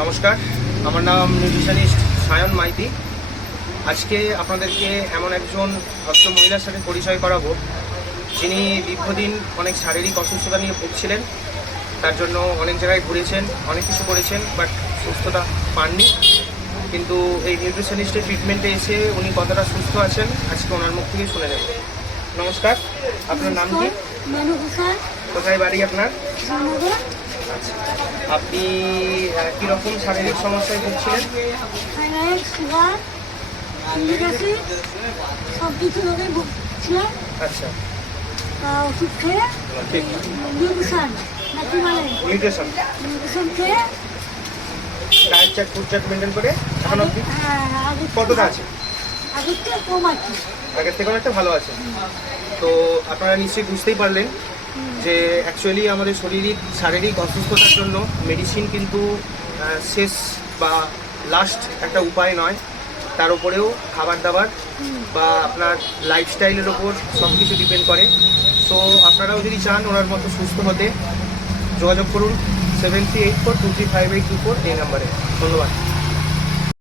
নমস্কার আমার নাম নিউট্রিশনিস্ট সায়ন মাইতি। আজকে আপনাদেরকে এমন একজন ভদ্র মহিলার সাথে পরিচয় করাবো যিনি দীর্ঘদিন অনেক শারীরিক অসুস্থতা নিয়ে ভুগছিলেন তার জন্য অনেক জায়গায় ঘুরেছেন অনেক কিছু করেছেন বাট সুস্থতা পাননি। কিন্তু এই নিউট্রিশনিস্টের ট্রিটমেন্টে এসে উনি কতটা সুস্থ আছেন আজকে ওনার মুখ থেকে শুনে নেব। নমস্কার আপনার নাম কি? কোথায় বাড়ি আপনার? আপনি কীরকম শারীরিক সমস্যায় ভুগছিলেন? সব কিছু রোগে ভুগছিলাম। আচ্ছা। ওষুধ খেয়ে ঠিক। নিউট্রিশন নাকি মানে? নিউট্রিশন। নিউট্রিশন খেয়ে। Diet chart food chart maintain করে এখন অবধি? হ্যাঁ কতটা আছে? আগের থেকে কম আছে। আগের থেকে অনেকটা ভালো আছে। তো আপনারা নিশ্চয়ই বুঝতেই পারলেন যে অ্যাকচুয়ালি আমাদের শারীরিক শারীরিক অসুস্থতার জন্য মেডিসিন কিন্তু শেষ বা লাস্ট একটা উপায় নয়। তার উপরেও খাবার দাবার বা আপনার লাইফস্টাইলের ওপর সব কিছু ডিপেন্ড করে। সো আপনারাও যদি চান ওনার মতো সুস্থ হতে, যোগাযোগ করুন। Seven three eight four two three five eight two four এই নাম্বারে ধন্যবাদ।